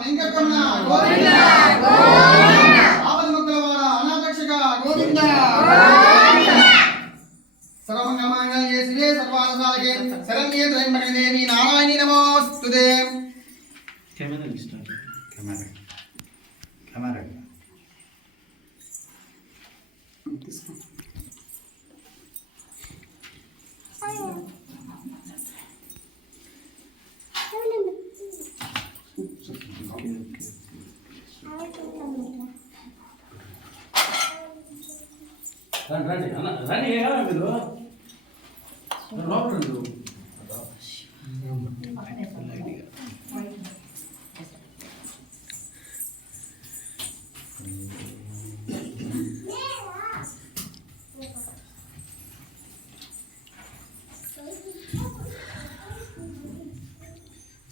వెంకటరమణ గోవింద గోవింద ఆపద్ముక్తలవాడ అనాథరక్షక గోవింద గోవింద సర్వమంగళమాంగళ్యే శివే సర్వార్థసాధకే శరణ్యే త్రయంబకే దేవి నారాయణి నమోస్తుతే కెమెరా తీసుకో రండి మీరు లోపల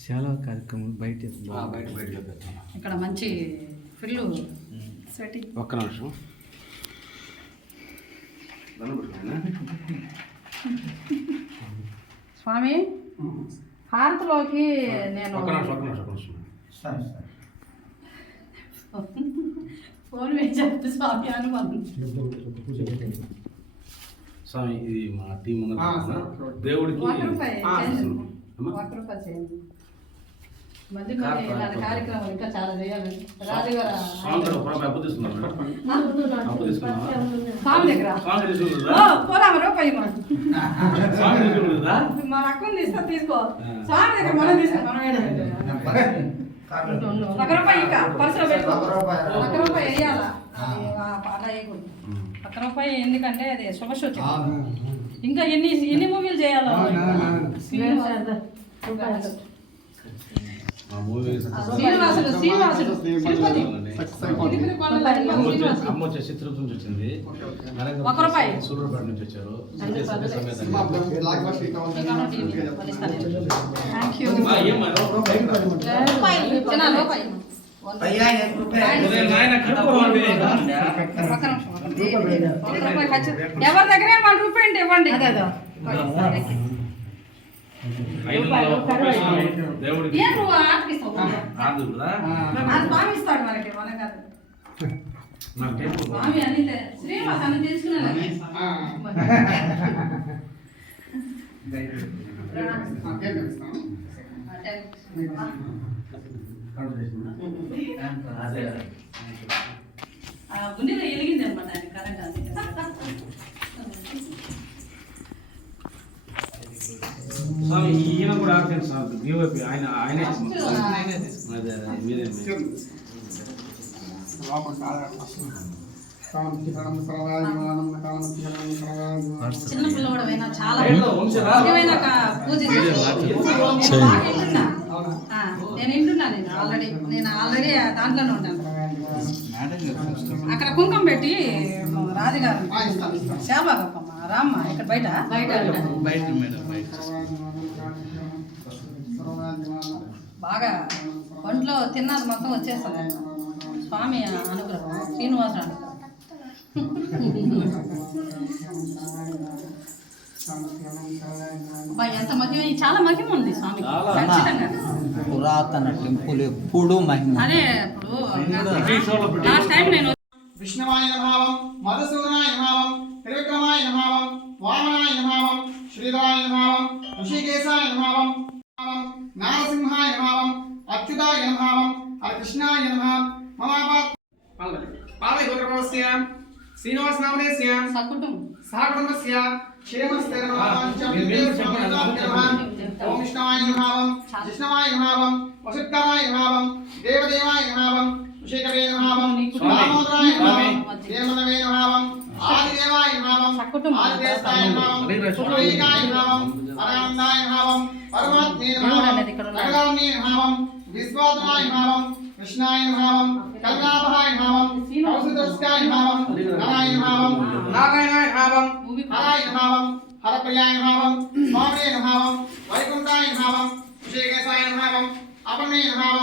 చాలా కార్యక్రమం బయట ఇక్కడ మంచి ఫుల్ సెట్టింగ్. ఒక్క నిమిషం స్వామి హారతిలోకి నేను ఫోన్ వేసి చెప్తే స్వామి అనుమానం. స్వామి ఇది మా టీం దేవుడికి మళ్ళీ ఇలాంటి కార్యక్రమాలు ఇంకా చాలా చేయాలి. రాజుగారు స్వామి దగ్గర పోదాం రూపాయి మన అక్కని తీసుకో తీసుకో స్వామి దగ్గర మనం తీసుకో మనం ఒక రూపాయి ఇంకా పర్సులో పెట్టుకో. ఒక రూపాయి వేయాలా అలా వేయకూడదు. ఒక రూపాయి ఎందుకంటే అది శుభసూచన. ఇంకా ఎన్ని మూవీలు చేయాలో అమ్మ వచ్చేసి తిరుపతి నుంచి వచ్చింది, సూళ్ళూరుపేట నుంచి వచ్చారు. ఎవరి దగ్గర 1 రూపాయి అంటే ఇవ్వండి. దేవుడికి స్వామి ఇస్తాడు మనకి. మన కాదు స్వామి అన్ని శ్రీనివాస్ అన్ని తెలుసుకున్నాను. గుండెలో ఎలిగింది అనమాట ఆయన కరెంట్. స్వామి ఈయన కూడా ఆయనే చిన్న పిల్లవాడు అయినా చాలా ముఖ్యమైన పూజ నేను వింటున్నా. ఆల్రెడీ దాంట్లోనే ఉంటాను. అక్కడ కుంకుమ పెట్టి రాజుగారు శాబాగప్పమ్మ రామ్మ ఇక్కడ బయట బాగా ఒంట్లో తిన్నది మొత్తం వచ్చేస్తుంది. స్వామి అనుగ్రహం శ్రీనివాసరావు ఎంత మహిమ, చాలా మహిమ ఉంది స్వామి. పురాతన టెంపుల్ ఎప్పుడు మహిమ. అదే ఇప్పుడు లాస్ట్ టైం నేను విష్ణువాయ నమః మధుసూదనాయ నమః త్రివిక్రమాయ నమః వామనాయ నమః శ్రీధరాయ నమః ఋషికేశాయ నమః నారసింహాయ నమః అచ్యుతాయ నమః హరికృష్ణాయ నమః మమాపాత్ పాలయగోత్రస్య శ్రీనివాస నామనేస్య సహకుటుంబస్య క్షేమస్థైర్య ఓం విష్ణువాయ నమః విష్ణువాయ నమః వసుద్ధరాయ నమః దేవదేవాయ నమః ఋషికవే నమః దామోదరాయ నమః దేవనవే నమః ఆదిదేవాయ నమః ఆదిదేవాయ నమః పురోహితాయ నమః అనందాయ నమః పరమాత్మే నమః జగదాన్నే నమః విశ్వాత్మాయ నమః కృష్ణాయ నమః కల్లాభాయ నమః కౌసుదస్కాయ నమః నారాయణ నమః నారాయణాయ నమః హరాయ నమః హరప్రియాయ నమః స్వామినే నమః వైకుంఠాయ నమః ఋషికేశాయ నమః అపర్ణే నమః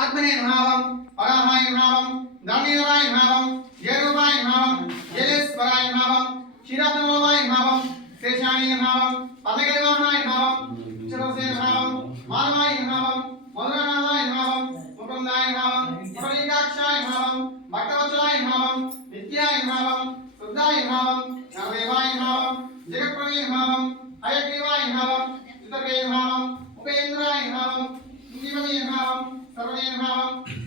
ఆత్మనే నమః వరాహాయ నమః ధరణీధరాయ నమః జయరూపాయ నమః జలేశ్వరాయ నమః క్షీరాబ్దమోహాయ నమః శేషాయ నమః పదగరివాహాయ నమః చతుర్సేన నమః మానవాయ నమః మధురనాథాయ నమః సర్వే నమః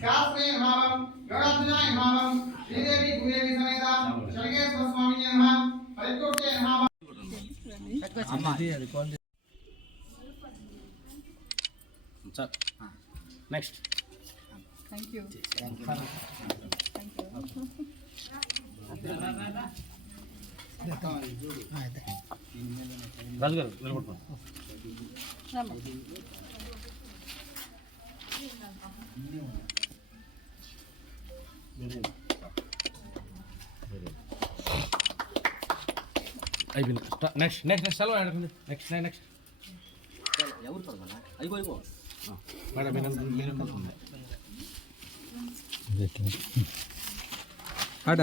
శాస్త్రే నమః గణాధ్యాయ నమః శ్రీదేవి భూదేవి సమేత శనగేశ్వర స్వామి నమః హరికోటే నమః సార్ నెక్స్ట్ థ్యాంక్ యూ రాజు గారు నిలబడుకోండి. అయిపోయింది. నెక్స్ట్ నెక్స్ట్ నెక్స్ట్ సెలవు అడగండి. నెక్స్ట్ నెక్స్ట్ మేడం మీరు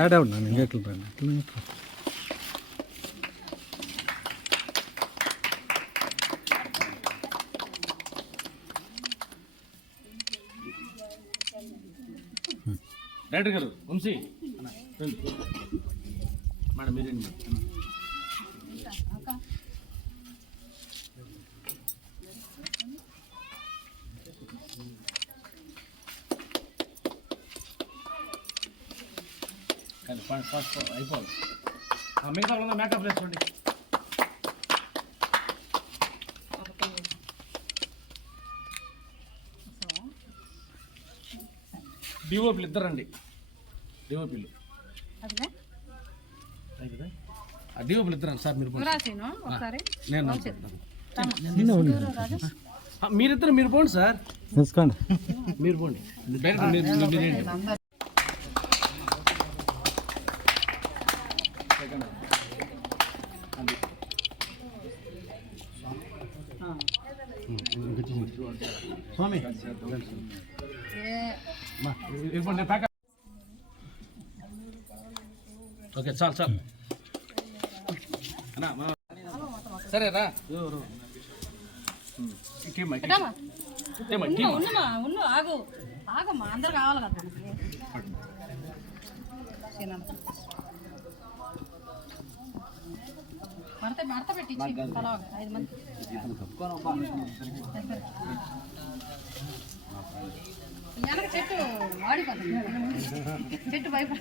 ఆడే ఉన్నాను ఇంకెట్లు పైన డైరెక్టర్ గారు వంశీ రండి. మేడం మీరేంటి కానీ ఫస్ట్ అయిపోవాలి. మిగతా వాళ్ళ మేకప్ వేసుకోండి. డిఓపీలు ఇద్దరండి. డిఓపీలు ఆ డిఓపీలు ఇద్దరండి సార్. మీరు నేను మీరిద్దరు మీరు పోండి సార్. తీసుకోండి మీరు పోండి. డైరెక్ట్ మీరేంటి స్వామి ఓకే చాలు చాలు సరేరా. ఆగు ఆగమ్మా అందరు కావాలి కదా మడత మడత పెట్టించి 5 మంది వెనక చెట్టు వాడిపోతుంది చెట్టు భయపడ